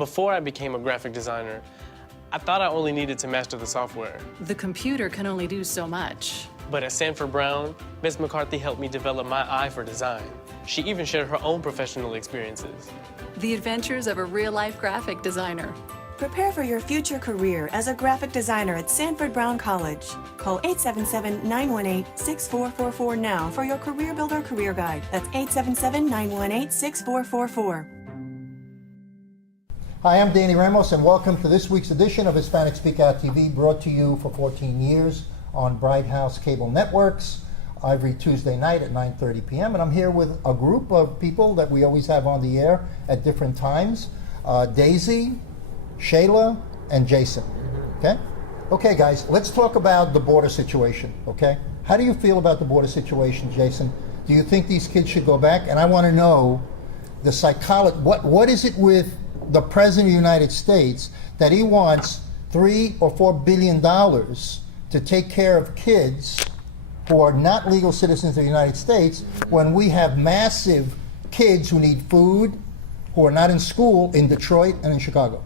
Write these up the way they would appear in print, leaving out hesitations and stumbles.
Before I became a graphic designer, I thought I only needed to master the software. The computer can only do so much. But at Sanford Brown, Ms. McCarthy helped me develop my eye for design. She even shared her own professional experiences. The adventures of a real-life graphic designer. Prepare for your future career as a graphic designer at Sanford Brown College. Call 877-918-6444 now for your Career Builder Career Guide. That's 877-918-6444. Hi, I'm Danny Ramos, and welcome to this week's edition of Hispanic SpeakOut TV, brought to you for 14 years on Bright House Cable Networks, every Tuesday night at 9:30 p.m. And I'm here with a group of people that we always have on the air at different times. Daisy, Shayla, and Jason. Okay? Okay, guys, let's talk about the border situation, okay? How do you feel about the border situation, Jason? Do you think these kids should go back? And I want to know the psychology. What is it with the President of the United States that he wants $3 or $4 billion to take care of kids who are not legal citizens of the United States when we have massive kids who need food, who are not in school in Detroit and in Chicago,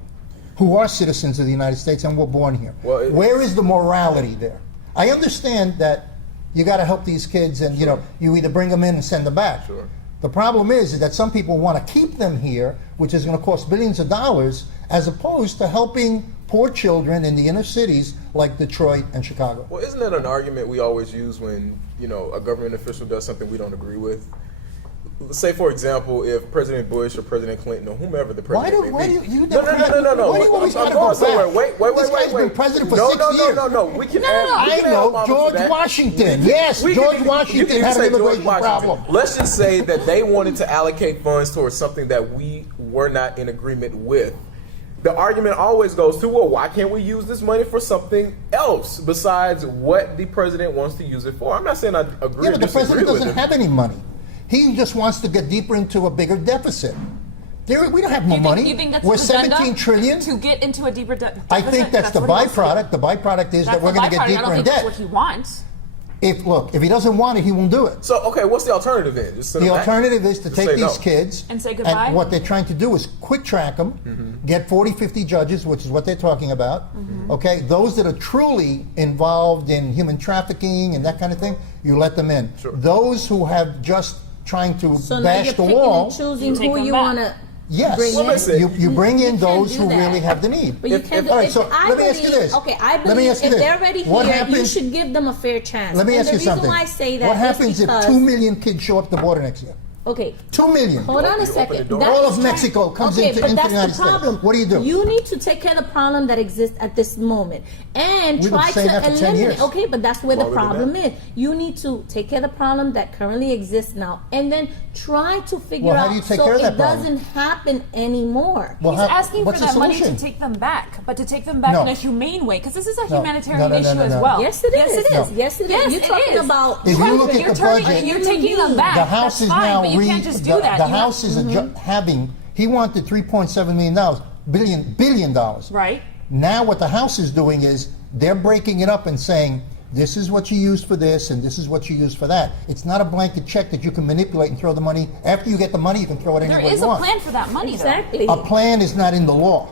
who are citizens of the United States and were born here? Well, where is the morality there? I understand that you got to help these kids, and you know, you either bring them in and send them back. Sure. The problem is that some people want to keep them here, which is going to cost billions of dollars, as opposed to helping poor children in the inner cities like Detroit and Chicago. Well, isn't that an argument we always use when, you know, a government official does something we don't agree with? Say, for example, if President Bush or President Clinton or whomever the president Why do may be. you No. Why do you always I'm gotta going go somewhere. back? Wait. This guy's been president for 6 years. No. We can I know, George Washington. Yes, George Washington had an immigration problem. Let's just say that they wanted to allocate funds towards something that we were not in agreement with. The argument always goes to, well, why can't we use this money for something else besides what the president wants to use it for? I'm not saying I agree Yeah, or but the disagree president with doesn't him. have any money. He just wants to get deeper into a bigger deficit. We don't have no money. You think that's We're his agenda? 17 trillion. To get into a deeper deficit? I think that's the what he wants to do. byproduct. The byproduct is that we're going to get That's the byproduct. deeper I in don't think debt. that's what he wants. If he doesn't want it, he won't do it. So, okay, what's the alternative then? Just send The them back? alternative is to Just take say these no. kids And say goodbye? what they're trying to do is quick track them, get 40, 50 judges, which is what they're talking about. Okay, those that are truly involved in human trafficking and that kind of thing, you let them in. Sure. Those who have just trying to So now bash you're the picking wall. and choosing take who them you back. want to Yes, bring Well, in. listen, you bring in You can't those do who that. really have the need. But you can't do all right, it. so I let me ask you believe- this. Okay, I Let me believe ask you if this. they're already What here, you happens- should give them a fair chance. Let me and ask you the something. reason why I say that What is happens if because, 2 million kids show up the border next year? Okay, 2 million. hold on a open the second. door. That All is of Mexico comes into but the that's United the States. problem. What do you do? You need to take care of the problem that exists at this moment and We've been try saying to that for 10 eliminate. years. Okay, but that's where the Longer than problem that. is. You need to take care of the problem that currently exists now, and then try to figure Well, how out do you take so care of it that problem? doesn't happen anymore. Well, He's how- asking for what's the that money to solution? take them back, but to take them back No. in a humane way, because this is a No. humanitarian No, issue no, as no. well. Yes, it is. Yes, it is. No. Yes, it is. Yes, You're it talking is. about. If you look at you're the turning, budget- you're taking them back. The House That's is fine, now but you can't just do that. The You House is having. He wanted $3.7 million, billion dollars. Right. Now what the House is doing is they're breaking it up and saying, this is what you use for this and this is what you use for that. It's not a blanket check that you can manipulate and throw the money. After you get the money, you can throw it anywhere There is you a want. plan for that money, Exactly. A plan is not in the law.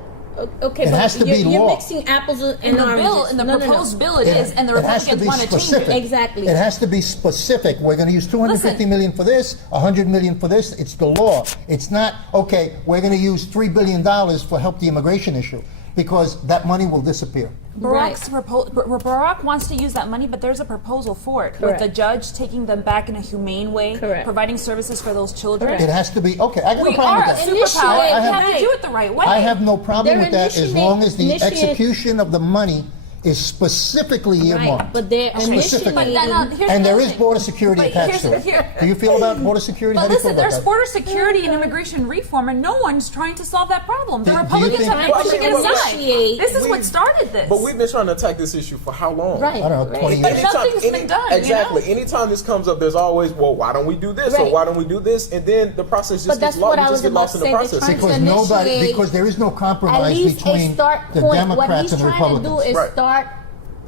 Okay, It but has to be you're law. mixing apples and In the oranges. bill, in the No, no, proposed no. bill, it is, and the It has to Republicans be want to change specific. it. Exactly. It has to be specific. We're going to use 250 Listen. million for this, 100 million for this. It's the law. It's not, okay, we're going to use $3 billion for help the immigration issue, because that money will disappear. Barack wants to use that money, but there's a proposal for it. Correct. With the judge taking them back in a humane way, Correct. providing services for those children. Correct. It has to be, okay, I got no We problem are a with that. superpower. I We have- have to do it the right way. I have no problem They're with that as long as the initiate- execution of the money is specifically earmarked. Right, but they're Specifically. But initiating. then, here's And the there other is thing. border security But attached to here's- it. Do you feel about border security? How But do you feel listen, about there's that? border security and immigration reform, and no one's trying to solve that problem. The Do you Republicans think- have been Well, I pushing mean, it well, aside. initiate- This is what started this. But we've been trying to attack this issue for how long? Right. I don't know, 20 right. years. Nothing's been done, you know? Exactly. Anytime this comes up, there's always, well, why don't we do this? Or Right. why don't we do this? And then the process just But gets that's what lost. I You was just get about lost to in the say. They're process. trying Because to nobody, initiate because there is no At compromise least between a start the point. What Democrats he's and the trying to do Republicans. is Right. start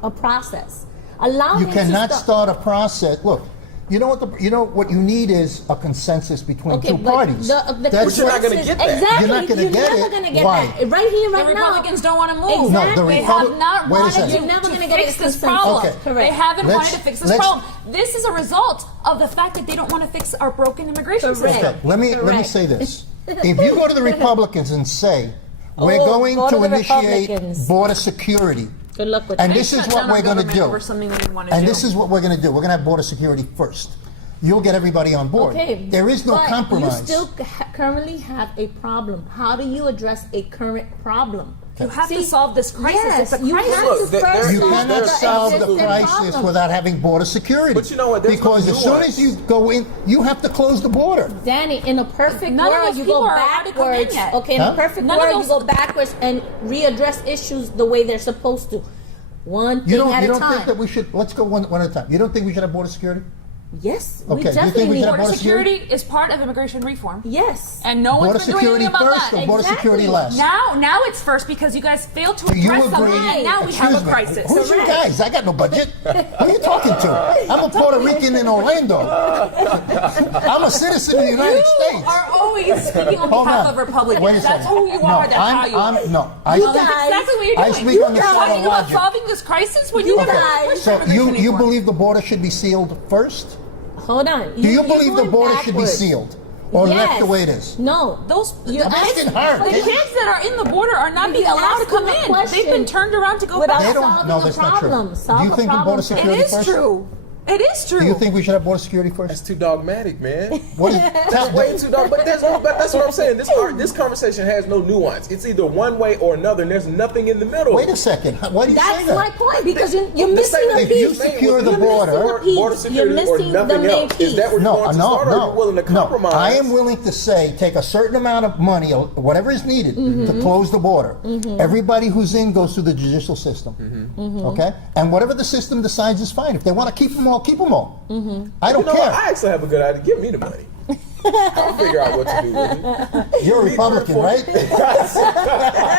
a process. Allow You him cannot to start a process. Look, You know what you need is a consensus between two but parties. the That's But you're not gonna consensus- get that. Exactly. You're not gonna get never it. gonna get Why? that. Right here, The right now. Republicans don't want to move. No, the They Republic- have not wait a wanted second. You're never to gonna get fix a this consensus. problem. Okay. Correct. They haven't Let's- wanted to fix this let's- problem. This is a result of the fact that they don't want to fix our broken immigration Correct. system. Okay, let me Correct. say this. If you go to the Republicans and say, we're going go to to the initiate Republicans. border security, Good luck with and that. this is Shut what down our we're going to government do. over something we didn't want to And do. this is what we're going to do. We're going to have border security first. You'll get everybody on board. Okay, There is no but compromise. You still currently have a problem. How do you address a current problem? You have to solve this crisis. Yes, It's a you crisis. have Look, to there- first You there- solve cannot there's solve the existing crisis problem. without having border security. But you know what? There's no Because as soon nuance. as you go in, you have to close the border. Danny, in a perfect None of world, those you people go are allowed to come in backwards. yet. Okay, in Huh? a perfect None of world, you those- go backwards and readdress issues the way they're supposed to. One thing at You a don't time. think that we should, let's go one at a time. You don't think we should have border security? Yes, Okay, we do you think definitely we need should have Border border security is part of immigration reform. Yes. And no Border one's been doing security anything about first that. or border security last? Now it's first because you guys failed to Do you address something, agree? and now we have Excuse a me, crisis. Who's you guys? I got no budget. Who are you talking to? I'm a Puerto Rican in Orlando. I'm a citizen of the United You States. are always speaking on Hold behalf on. of Republicans. Wait a That's second. who you are. No, That's how you are. no. That's exactly what you're I doing. speak on the You're side of talking about logic. solving this crisis when you Okay. never pushed So immigration you reform. believe the border should be sealed first? Hold on. Do you you're believe the going border should be backwards. sealed or left Yes. the way it is? No. Those You're I'm asking her. the kids that are in the border are not being You're allowed to come asking a in. question They've been turned around to go without back. They don't. solving No, the that's not true. problem. Solve Do you the think in problem border first. security It is first? true. It is true. Do you think we should have border security That's first? too dogmatic, man. What is, That's way too dog. But that's what I'm saying. This conversation has no nuance. It's either one way or another, and there's nothing in the middle. wait a second. Why do you say That's that? my point because you're The missing statement a If you piece. secure the You're border- missing a piece. border security You're or missing the nothing main else. piece. Is that what you want to start, or are you willing to compromise? I am willing to say take a certain amount of money, or whatever is needed, to close the border. Everybody who's in goes through the judicial system. Okay? And whatever the system decides is fine. If they want to keep them all, keep them all. I don't You know care. what? I actually have a good idea. Give me the money. I'll figure out what to do with it. You're a Republican, right?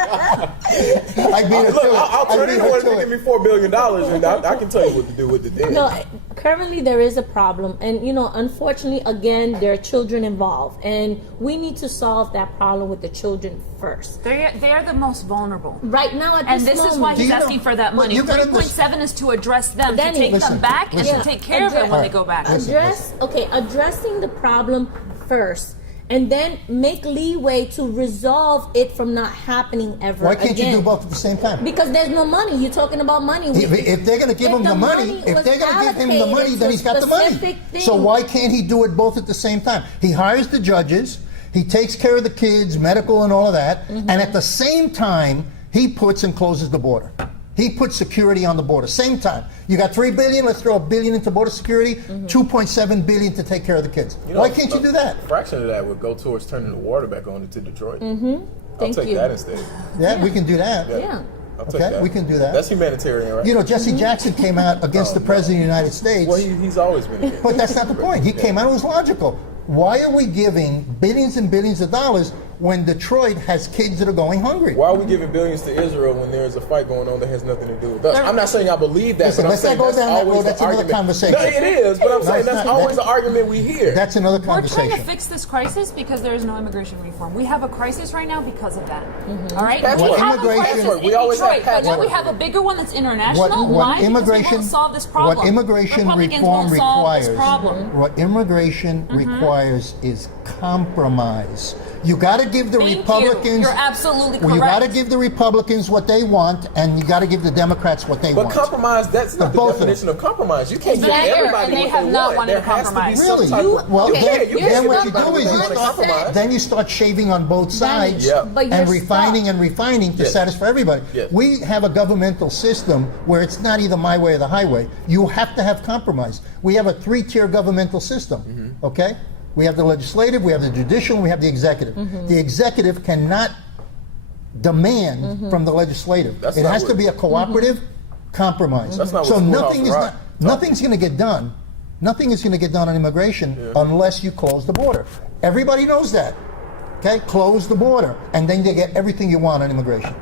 I beat her Look, to it. I'll turn I beat it her on to and it. give me $4 billion, and I can tell you what to do with it then. No, currently there is a problem, and unfortunately, again, there are children involved, and we need to solve that problem with the children first. They are the most vulnerable. Right now, at And this this is moment, why Do he's you know- asking for that well, money. you gotta 3.7 is to address them, Danny, to take listen, them back, listen. and to take care of them when they go back. Listen. addressing the problem first, and then make leeway to resolve it from not happening ever Why can't again. you do both at the same time? Because there's no money. You're talking about money. If they're going to give If him the money, money if was they're going to give him the money, allocated then to he's got the money. specific So things. why can't he do it both at the same time? He hires the judges, he takes care of the kids, medical and all of that, and at the same time, he puts and closes the border. He puts security on the border. Same time. You got $3 billion, let's throw $1 billion into border security, $2.7 billion to take care of the kids. Why can't you do that? A fraction of that would go towards turning the water back on into Detroit. I'll Thank take you. that instead. Yeah, we can do that. Yeah. I'll take Okay, that. we can do that. That's humanitarian, right? You know, Jesse Jackson came out against the President of the United States. Well, he's always been against. But that's not the point. He came out, it was logical. Why are we giving billions and billions of dollars when Detroit has kids that are going hungry? Why are we giving billions to Israel when there's a fight going on that has nothing to do with us? I'm not saying I believe that, Listen, but I'm let's not saying go that's down that always road. the That's another argument. conversation. No, it is, but I'm saying it's that's not. always the argument we hear. That's another We're trying conversation. to fix this crisis because there is no immigration reform. We have a crisis right now because of that. All right? Patchwork. We have a Immigration- crisis Patchwork. in We always have Detroit, but now we patchwork. have a bigger one that's international. Why? What Because we immigration won't solve this problem. What immigration Republicans reform won't solve this requires? problem. What immigration requires is compromise. You got to give the Thank Republicans. you. You're absolutely Well, you correct. got to give the Republicans what they want, and you got to give the Democrats what they But want. compromise, that's not the Both of them. definition of compromise. You can't give Exactly. everybody And they what have they not want. wanted There to has to be compromise. some Really? type of... Well, Okay, then, you're then what you stuck do on is you what start, compromise. then you start shaving on both sides Yeah. But you're and refining stuck. and refining to Yes. satisfy everybody. Yes. We have a governmental system where it's not either my way or the highway. You have to have compromise. We have a three-tier governmental system, okay? We have the legislative, we have the judicial, and we have the executive. The executive cannot demand from the legislative. That's it not has to what- be a cooperative compromise. That's not so what nothing is Schoolhouse not, Rock nothing's going to get done. Nothing is going to get done on immigration unless you close the border. Everybody knows that. Okay, close the border, and then you get everything you want on immigration.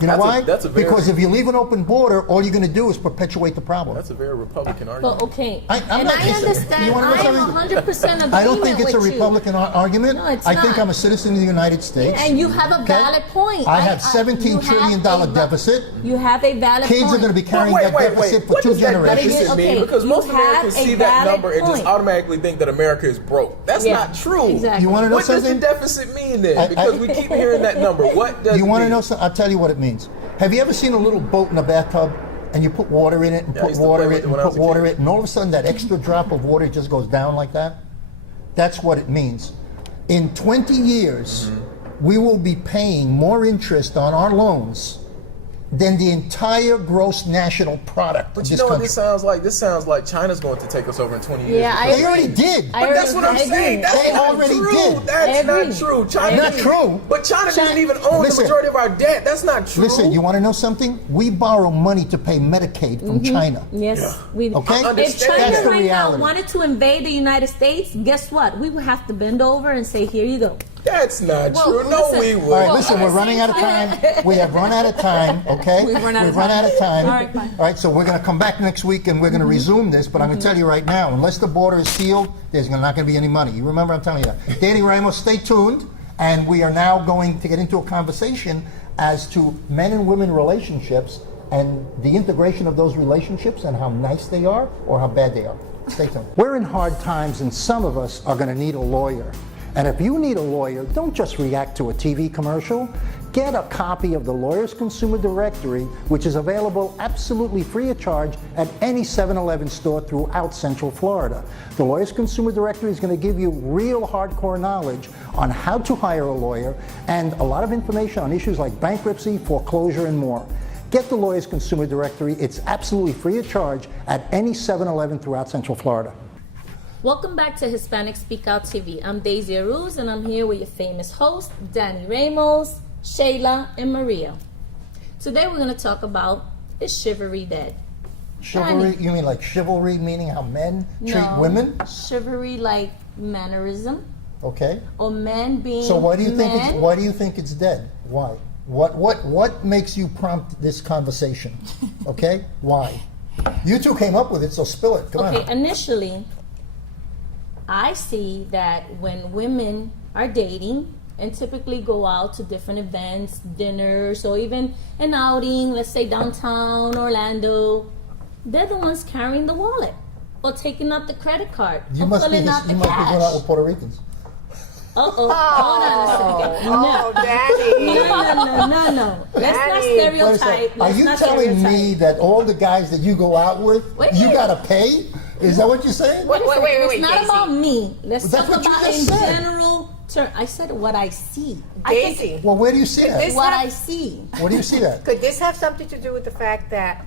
You know why? That's a very, because if you leave an open border, all you're going to do is perpetuate the problem. That's a very Republican argument. But okay, I'm and not- I understand. You wanna know I am something? 100% agreement I don't think it's a with you. Republican argument. No, it's I think not. I'm a citizen of the United States. And you have a Okay? valid point. I have $17 you trillion have a deficit. You have a valid Kids point. are going to be carrying Wait, that deficit for What 2 does that generations. deficit mean? Okay, Because most you have Americans a see that valid number and just point. automatically think that America is broke. That's Yeah, not true. exactly. You want to know What does the something? deficit mean then? Because we keep hearing that number. What does You it want to mean? know something? I'll tell you what it means. Have you ever seen a little boat in a bathtub and you put water in it and Yeah, I put used to water play in with it it when and I put was a water in kid. it, and all of a sudden that extra drop of water just goes down like that? That's what it means. In 20 years, we will be paying more interest on our loans than the entire gross national product of But you this know what country. this sounds like? This sounds like China's going to take us over in 20 years. Yeah, I They agree. already did. I But that's what I'm agree. saying. That's They not already true. did. That's I agree. not true. China Not true. But China doesn't even own Listen. the majority of our debt. That's not true. Listen, you want to know something? We borrow money to pay Medicaid from China. Yes, we. Okay? If Understand. China That's the right now reality. wanted to invade the United States, guess what? We would have to bend over and say, "Here you go." That's not Well, true. No, listen. we All right, wouldn't. listen, we're running out of time. We have run out of time, okay? We've run out of run time. out of time. All right, fine. All right, so we're going to come back next week and we're going to resume this, but I'm going to tell you right now, unless the border is sealed, there's not going to be any money. You remember I'm telling you that. Danny Ramos, stay tuned, and we are now going to get into a conversation as to men and women relationships and the integration of those relationships and how nice they are or how bad they are. Stay tuned. We're in hard times, and some of us are going to need a lawyer. And if you need a lawyer, don't just react to a TV commercial. Get a copy of the Lawyer's Consumer Directory, which is available absolutely free of charge at any 7-Eleven store throughout Central Florida. The Lawyer's Consumer Directory is going to give you real hardcore knowledge on how to hire a lawyer and a lot of information on issues like bankruptcy, foreclosure, and more. Get the Lawyer's Consumer Directory. It's absolutely free of charge at any 7-Eleven throughout Central Florida. Welcome back to Hispanic SpeakOut TV. I'm Daisy Aruz, and I'm here with your famous hosts, Danny Ramos, Shayla, and Maria. Today we're going to talk about, is chivalry dead? Chivalry, Danny. you mean like chivalry, meaning how men treat No, women? Chivalry like mannerism, Okay. or men being So why do you think men. why do you think it's dead? Why? What makes you prompt this conversation? Okay? Why? You two came up with it, so spill it. Come Okay, on. initially, I see that when women are dating and typically go out to different events, dinners, or even an outing, let's say downtown Orlando, they're the ones carrying the wallet or taking out the credit card You or must be filling out the going out cash. with Puerto Ricans. Hold on a second. Oh, No. Daddy. No. Let's not Daddy. Wait a stereotype. second. Are Let's you not telling stereotype. me that all the guys that you go out with, Wait. you gotta pay? Is that what you're saying? Wait, wait, it's not Daisy. about me. Let's That's talk what you about just in said. general terms. I said what I see. Daisy, Well, where do you see Could that? this- What have- I see. Where do you see that? could this have something to do with the fact that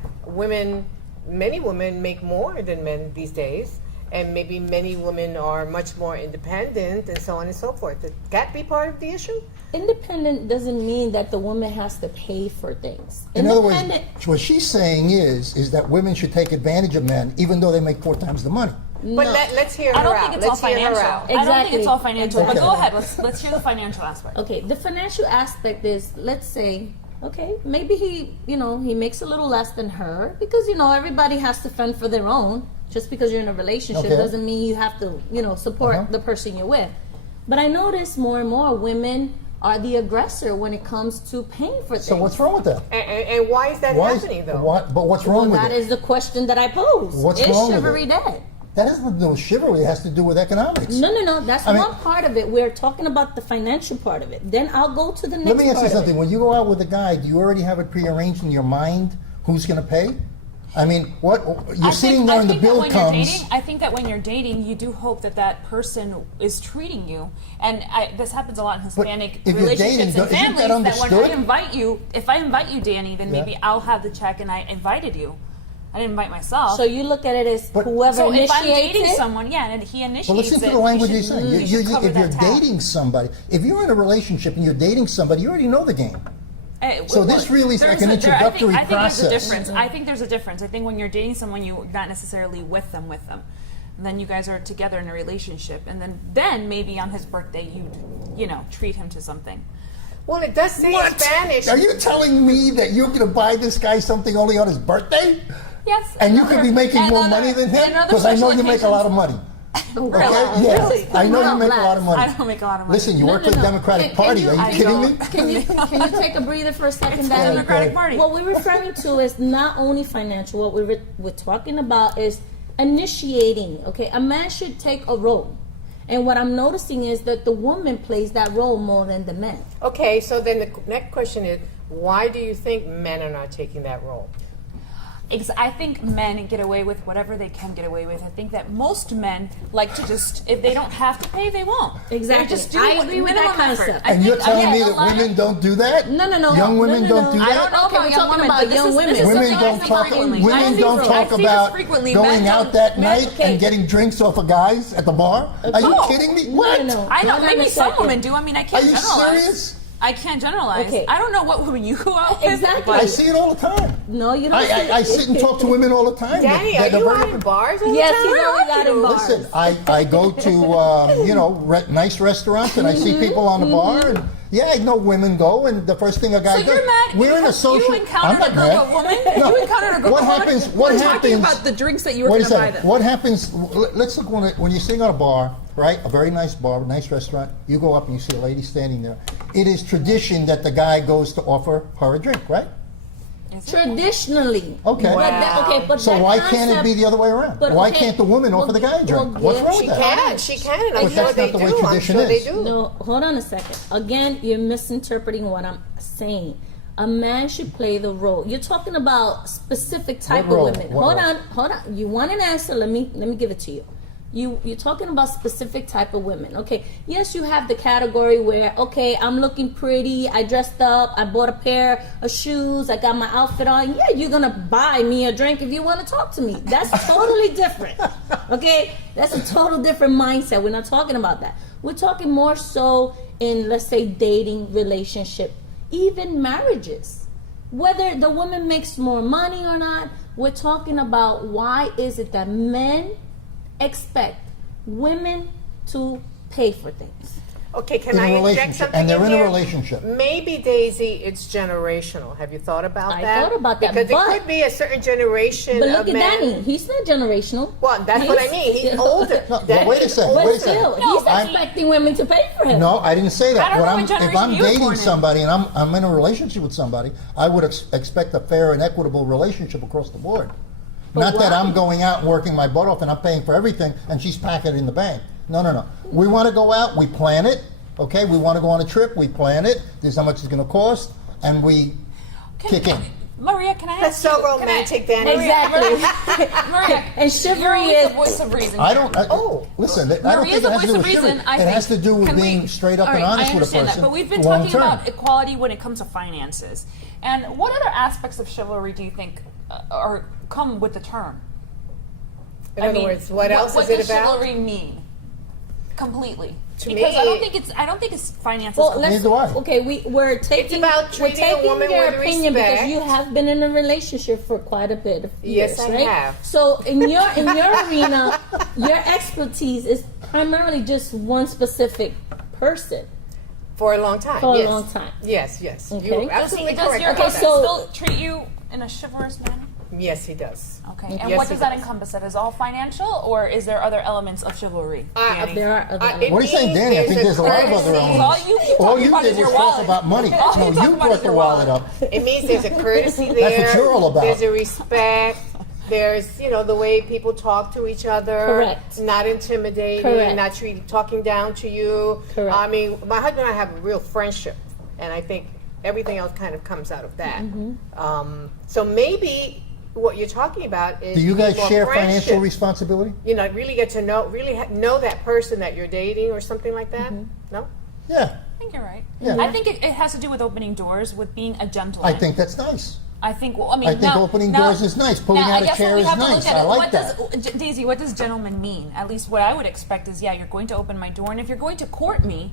many women make more than men these days, and maybe many women are much more independent and so on and so forth? Could that be part of the issue? Independent doesn't mean that the woman has to pay for things. In other words, Independent, what she's saying is that women should take advantage of men even though they make 4 times the money. But let's hear her I don't out. think it's all Let's hear her financial. out. I don't think Exactly. it's all financial. But Okay. go ahead. Let's hear the financial aspect. okay, the financial aspect is, let's say, okay, maybe he makes a little less than her because, everybody has to fend for their own. Just because you're in a relationship Okay. doesn't mean you have to, support Uh-huh. the person you're with. But I notice more and more women are the aggressor when it comes to paying for things. So what's wrong with that? And why is that happening, though? But what's wrong with That it? is the question that I pose. What's is wrong with chivalry it? dead? That has nothing to do with chivalry. It has to do with economics. No. That's I mean- one part of it. We're talking about the financial part of it. Then I'll go to the next Let me ask part you of something. it. When you go out with a guy, do you already have it prearranged in your mind who's going to pay? I mean, what you're sitting there and the bill comes. I think that when you're dating, you do hope that that person is treating you, and this happens a lot in Hispanic if you're dating, relationships and isn't that families. That when I understood? invite you, if I invite you, Danny, then Yeah. maybe I'll have the check, and I invited you. I didn't invite myself. So you look at it as But- whoever So if I'm initiates dating it. someone, yeah, and he initiates Well, listen to it, the language you he's should- saying. you should cover If you're that tab. dating somebody, if you're in a relationship and you're dating somebody, you already know the game. So this really is like an introductory I think there's a process. difference. I think there's a difference. I think when you're dating someone, you're not necessarily with them. And then you guys are together in a relationship, and then maybe on his birthday you treat him to something. Well, it does say in Spanish. Are you telling me that you're going to buy this guy something only on his birthday? Yes. And you could be making more money than him? Because I know you make a lot of money. Really? Okay? Yes. I know you make a lot of money. I don't make a lot of money. Listen, you work for the Democratic Party. Are you kidding me? Can you take a breather for a second, It's the Danny? Democratic Party. What we're referring to is not only financial. What we're talking about is initiating. Okay, a man should take a role, and what I'm noticing is that the woman plays that role more than the man. Okay, so then the next question is, why do you think men are not taking that role? I think men get away with whatever they can get away with. I think that most men like to just, if they don't have to pay, they won't. Exactly. They just do I agree with that minimum concept. effort. I And you're think- telling me yeah, a that lot of- women don't do that? No. Young women don't do I that? don't know Okay, about we're young talking women, about but this young is- women. this is Women something I don't see talk. frequently. Women I don't see talk this about frequently. going Men out don't- that men- night okay. and getting drinks off of guys at the bar. Are you No. kidding me? What? No. I know, Hold on maybe a some second. women do. I mean, I Are can't you generalize. serious? I can't generalize. Okay. I don't know what women you go out with. Exactly. but- I see it all the time. No, you don't. I sit and talk to women all the time. Danny, are They're you very out open. in bars all Yes, the time? he's always out in bars. Listen, I go to nice restaurants and I see people on the bar and yeah, I know women go and the first thing a guy So does. you're mad We're in a because social. you encountered I'm not a group mad. of women? No. You encountered a group What of women? happens? What We're happens? talking about the drinks that you were What going is to buy that? them. What happens? Let's look when you're sitting at a bar, right? A very nice bar, nice restaurant. You go up and you see a lady standing there. It is tradition that the guy goes to offer her a drink, right? Traditionally. Okay. But but So that why can't it concept- be the other way around? but Why okay, can't the woman offer the guy a drink? well, What's yeah, wrong with She that? can, and I'm But sure that's they not the way do. I'm tradition sure they is. do. No, hold on a second. Again, you're misinterpreting what I'm saying. A man should play the role. You're talking about specific type What role? of women. What Hold on. You want an answer? Let me give it to you. You're talking about specific type of women. Okay, yes, you have the category where, okay, I'm looking pretty, I dressed up, I bought a pair of shoes, I got my outfit on. Yeah, you're gonna buy me a drink if you want to talk to me. That's totally different. Okay, that's a total different mindset. We're not talking about that. We're talking more so in, let's say, dating, relationship, even marriages. Whether the woman makes more money or not, we're talking about why is it that men expect women to pay for things. Okay, can In a I inject relationship, something and they're in a here? relationship. Maybe, Daisy, it's generational. Have you thought about I that? thought about that, Because but- it could be a certain generation But of look at men. Danny. He's not generational. Well, that's what I mean. He's older. No, but Danny wait a is second, older. wait a But second. still, No, he's I'm- expecting women to pay for him. No, I didn't say that. I don't know what if generation I'm you were born dating in. somebody and I'm in a relationship with somebody, I would expect a fair and equitable relationship across the board. Not that why? I'm going out and working my butt off and I'm paying for everything and she's packing it in the bank. No. We want to go out, we plan it. Okay, we want to go on a trip, we plan it. This is how much it's going to cost, and we kick in. Maria, can I That's ask so you? can I- romantic, Danny. Exactly. Maria, And you're chivalry always is- the voice of reason. I don't. Listen, I don't Maria's think it the has to voice do of with chivalry. reason. I It think. has to do with Can we- being straight up All and right, honest I with a understand person. that, but we've been long talking term. about equality when it comes to finances. And what other aspects of chivalry do you think come with the term? In other words, what else is it does about? chivalry mean? Completely. To Because me- I don't think it's finances. Well, let's, Neither do I. okay, we're taking about treating a woman your with opinion because respect. you have been in a relationship for quite a bit of years, Yes, I right? have. So in your arena, your expertise is primarily just one specific person. For a long time. For a yes. long time. Yes. Okay. You're does absolutely does correct. your about husband that. still treat you in a chivalrous manner? Yes, he does. Okay. And Yes, what he does that does. encompass? That is all financial, or is there other elements of chivalry? Danny? There are other It elements. What are you saying, means Danny? I think there's a lot of other courtesy. elements. All you keep All talking you about did is your was talk wallet. about money. All No, you talk you about brought is the your wallet wallet. up. It means there's a courtesy there. That's what you're all about. There's a respect. There's, the way people talk to each other. Correct. Not intimidating. Correct. Not talking down to you. Correct. I mean, my husband and I have a real friendship, and I think everything else kind of comes out of that. Mm-hmm. So maybe what you're talking about is Do you guys more share friendship. financial responsibility? Really get to know, know that person that you're dating or something like that. Mm-hmm. No. Yeah, I think you're right. Yeah. I think it has to do with opening doors, with being a gentleman. I think that's nice. I think. Well, I mean, I think now, opening now- doors is nice. Pulling now, out I a guess chair we is have to look nice. at I it. like what that. does Daisy? What does gentleman mean? At least what I would expect is, you're going to open my door, and if you're going to court me,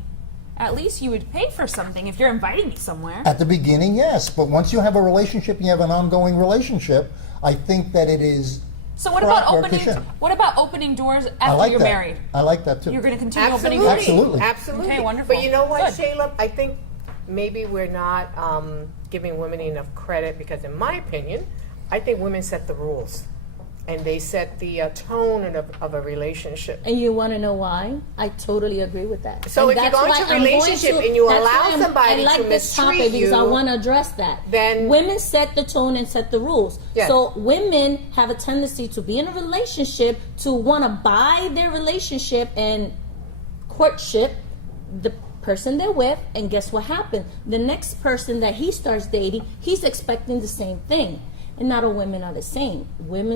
at least you would pay for something if you're inviting me somewhere. At the beginning, yes, but once you have a relationship and you have an ongoing relationship, I think that it is. So what about proper to opening? share. What about opening doors I after like you're that. married? I like that too. You're going to continue opening Absolutely. doors. Absolutely. Absolutely. Okay, wonderful. But you know what, Good. Shayla? I think maybe we're not giving women enough credit because, in my opinion, I think women set the rules. And they set the tone of a relationship. And you want to know why? I totally agree with that. So and if you that's go why into a I'm going relationship and you that's allow why somebody I like to this topic mistreat because I you, want to address that. then women set the tone and set the rules. Yes. So women have a tendency to be in a relationship, to want to buy their relationship and courtship the person they're with, and guess what happened? The next person that he starts dating, he's expecting the same thing. And not all women are the same.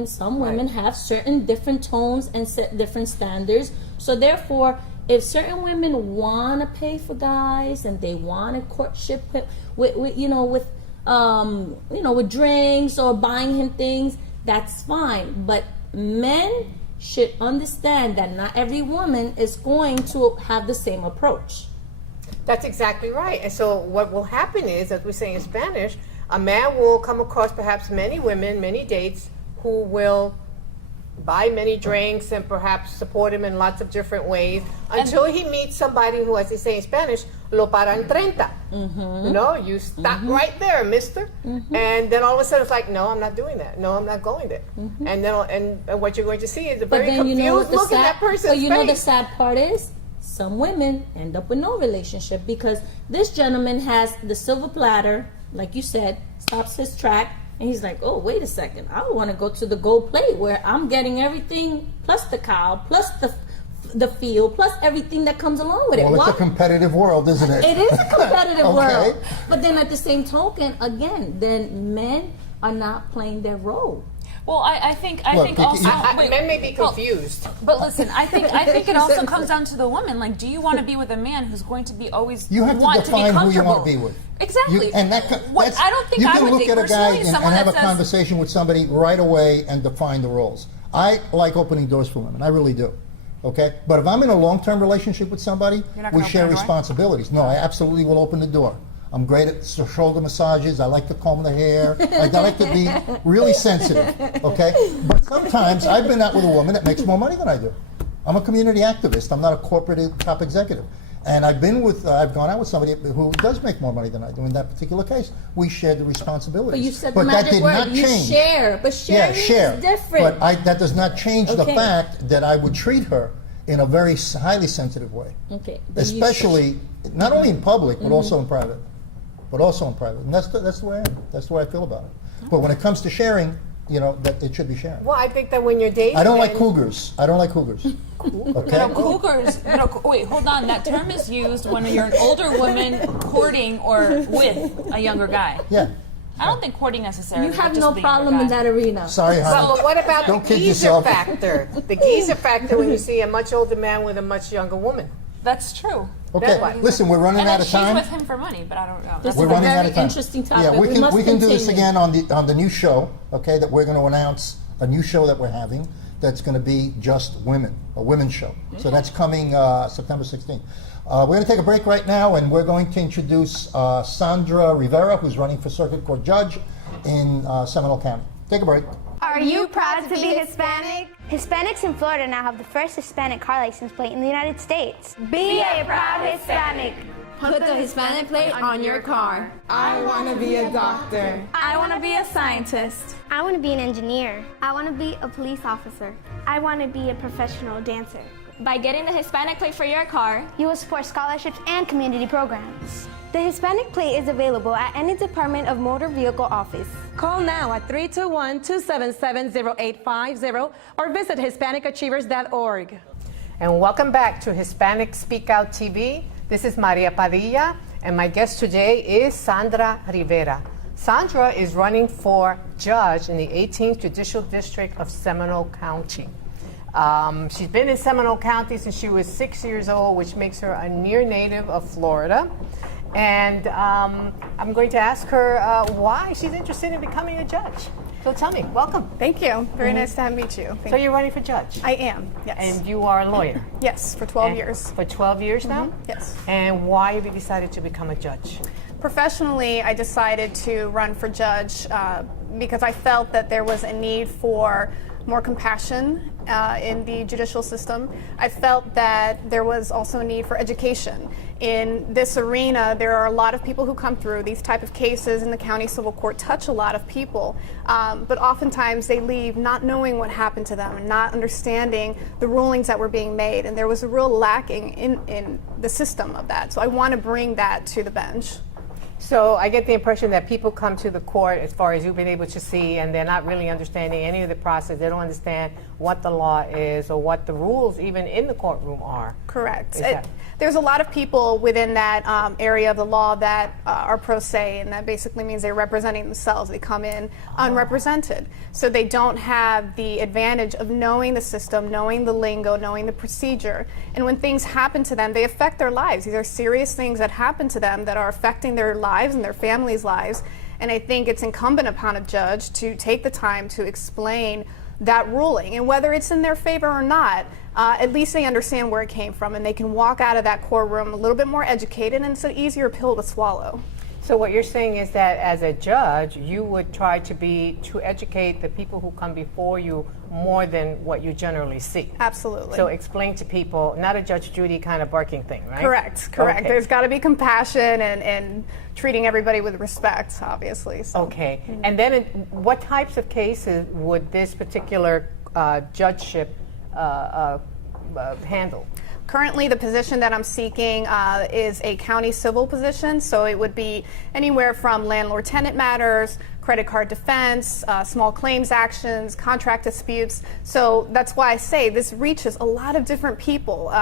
Some women have certain different tones and set different standards. So therefore, if certain women want to pay for guys and they want a courtship with drinks or buying him things, that's fine. But men should understand that not every woman is going to have the same approach. that's exactly right. And so what will happen is, as we say in Spanish, a man will come across perhaps many women, many dates, who will buy many drinks and perhaps support him in lots of different ways until he meets somebody who, as they say in Spanish, lo paran 30. You know, you stop right there, mister. And then all of a sudden it's like, no, I'm not doing that. No, I'm not going there. And then and what you're going to see is a very confused look in that person's But you know the face. sad part is, some women end up with no relationship because this gentleman has the silver platter, like you said, stops his track, and he's like, oh, wait a second, I want to go to the gold plate where I'm getting everything plus the cow, plus the field, plus everything that comes along with it. Well, it's Why? a competitive world, isn't it? It is a competitive Okay. world. But then at the same token, again, then men are not playing their role. Well, I think Look, also wait, Men may be well, confused. but listen, I think it also comes down to the woman. Like, do you want to be with a man who's going to be always You have to want define to be who you comfortable? want to be with. Exactly. And What I don't think you I can would look date at a guy personally is and someone have that a says, conversation with somebody right away and define the roles. I like opening doors for women. I really do. Okay? But if I'm in a long-term relationship with somebody, You're not we gonna share open the door? responsibilities. No, I absolutely will open the door. I'm great at shoulder massages. I like to comb the hair. I like to be really sensitive. Okay? But sometimes I've been out with a woman that makes more money than I do. I'm a community activist. I'm not a corporate top executive. And I've gone out with somebody who does make more money than I do. In that particular case, we shared the responsibilities. But you said But the that magic did word. not You change. share, but sharing is different. But that does not change the Okay. fact that I would treat her in a very highly sensitive way. Okay. But you- Especially, not only in public, but also in private. And that's the way I am. That's the way I feel about it. But when it comes to sharing, that it should be sharing. Well, I think that when you're dating, I don't like then- cougars. Okay? No, cougars. No, wait, hold on. That term is used when you're an older woman courting or with a younger guy. Yeah. I don't think courting necessarily. You have just no being a problem guy. in that arena. Sorry, honey. Well, what about Don't the kid geezer yourself. factor? The geezer factor when you see a much older man with a much younger woman. That's true. Okay, That's what- listen, we're running And out then of she's time. with him for money, but I don't know. This That's We're is a running out very of time. interesting topic. Yeah, we must can do this continue. again on the new show. Okay, that we're going to announce a new show that we're having. That's going to be just women, a women's show. So that's coming September 16th. We're going to take a break right now, and we're going to introduce Sandra Rivera, who's running for Circuit Court Judge in Seminole County. Take a break. Are you proud to be Hispanic? Hispanics in Florida now have the first Hispanic car license plate in the United States. Be a proud Hispanic. Put the Hispanic plate on your car. I want to be a doctor. I want to be a scientist. I want to be an engineer. I want to be a police officer. I want to be a professional dancer. By getting the Hispanic plate for your car, You will support scholarships and community programs. The Hispanic plate is available at any Department of Motor Vehicle office. Call now at 321-277-0850 or visit HispanicAchievers.org. And welcome back to Hispanic SpeakOut TV. This is Maria Padilla, and my guest today is Sandra Rivera. Sandra is running for judge in the 18th Judicial District of Seminole County. She's been in Seminole County since she was 6 years old, which makes her a near native of Florida. And I'm going to ask her why she's interested in becoming a judge. So tell me, welcome. Thank you. Very nice to meet you. So you're running for judge? I am, yes. And you are a lawyer? Yes, for 12 And years. For 12 years now? Yes. And why have you decided to become a judge? Professionally, I decided to run for judge because I felt that there was a need for more compassion in the judicial system. I felt that there was also a need for education. In this arena, there are a lot of people who come through. These type of cases in the county civil court touch a lot of people, but oftentimes they leave not knowing what happened to them and not understanding the rulings that were being made, and there was a real lacking in the system of that. So I want to bring that to the bench. So I get the impression that people come to the court, as far as you've been able to see, and they're not really understanding any of the process. They don't understand what the law is or what the rules even in the courtroom are. Correct. There's a lot of people within that area of the law that are pro se, and that basically means they're representing themselves. They come in unrepresented. So they don't have the advantage of knowing the system, knowing the lingo, knowing the procedure. And when things happen to them, they affect their lives. These are serious things that happen to them that are affecting their lives and their families' lives. And I think it's incumbent upon a judge to take the time to explain that ruling, and whether it's in their favor or not, at least they understand where it came from, and they can walk out of that courtroom a little bit more educated, and it's an easier pill to swallow. So what you're saying is that as a judge, you would try to educate the people who come before you more than what you generally see. Absolutely. So explain to people, not a Judge Judy kind of barking thing, right? Correct. Okay. There's got to be compassion and treating everybody with respect, obviously. So. Okay. And then what types of cases would this particular judgeship handle? Currently, the position that I'm seeking is a county civil position, so it would be anywhere from landlord-tenant matters, credit card defense, small claims actions, contract disputes. So that's why I say this reaches a lot of different people.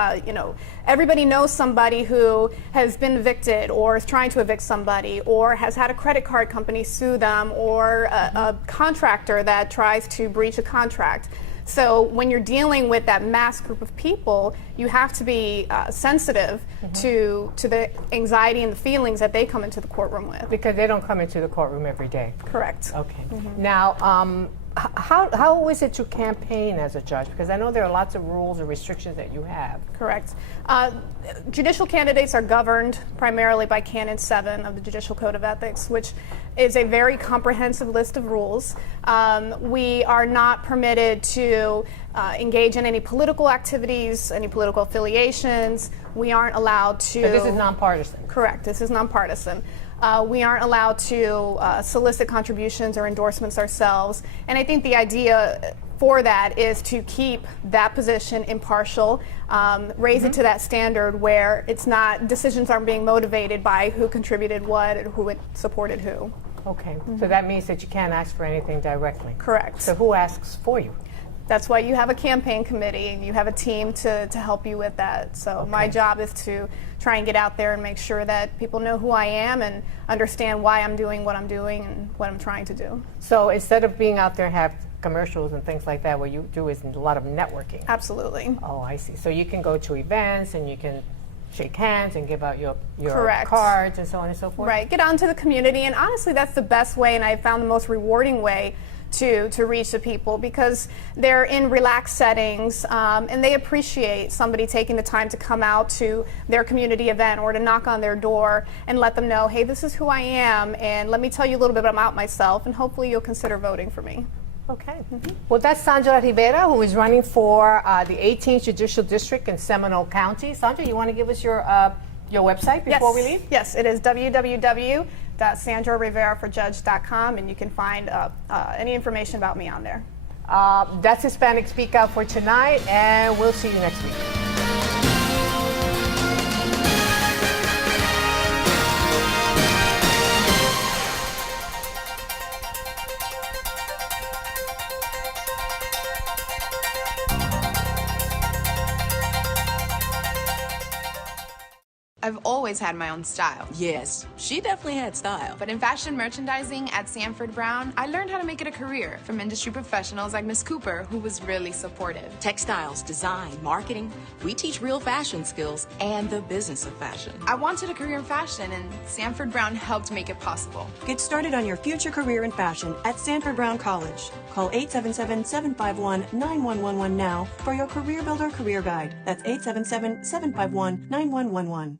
Everybody knows somebody who has been evicted or is trying to evict somebody, or has had a credit card company sue them, or a contractor that tries to breach a contract. So when you're dealing with that mass group of people, you have to be sensitive to the anxiety and the feelings that they come into the courtroom with. Because they don't come into the courtroom every day. Correct. Okay. Now, how is it to campaign as a judge? Because I know there are lots of rules or restrictions that you have. Correct. Judicial candidates are governed primarily by Canon 7 of the Judicial Code of Ethics, which is a very comprehensive list of rules. We are not permitted to engage in any political activities, any political affiliations. We aren't allowed to... So this is nonpartisan? Correct. This is nonpartisan. We aren't allowed to solicit contributions or endorsements ourselves. And I think the idea for that is to keep that position impartial, raise it to that standard where it's not, decisions aren't being motivated by who contributed what or who supported who. Okay, so that means that you can't ask for anything directly. Correct. So who asks for you? That's why you have a campaign committee and you have a team to help you with that. So my job is to try and get out there and make sure that people know who I am and understand why I'm doing what I'm doing and what I'm trying to do. So instead of being out there and have commercials and things like that, what you do is a lot of networking. Absolutely. Oh, I see. So you can go to events and you can shake hands and give out your Correct. cards and so on and so forth? Right. Get out into the community, and honestly that's the best way, and I've found the most rewarding way to reach the people, because they're in relaxed settings and they appreciate somebody taking the time to come out to their community event or to knock on their door and let them know, hey, this is who I am, and let me tell you a little bit about myself, and hopefully you'll consider voting for me. Okay. Well, that's Sandra Rivera, who is running for the 18th Judicial District in Seminole County. Sandra, you want to give us your website before we leave? Yes, it is www.sandrariveraforjudge.com, and you can find any information about me on there. That's Hispanic Speak Out for tonight, and we'll see you next week. I've always had my own style. Yes, she definitely had style. But in fashion merchandising at Sanford Brown, I learned how to make it a career from industry professionals like Miss Cooper, who was really supportive. Textiles, design, marketing, we teach real fashion skills and the business of fashion. I wanted a career in fashion, and Sanford Brown helped make it possible. Get started on your future career in fashion at Sanford Brown College. Call 877-751-9111 now for your Career Builder Career Guide. That's 877-751-9111.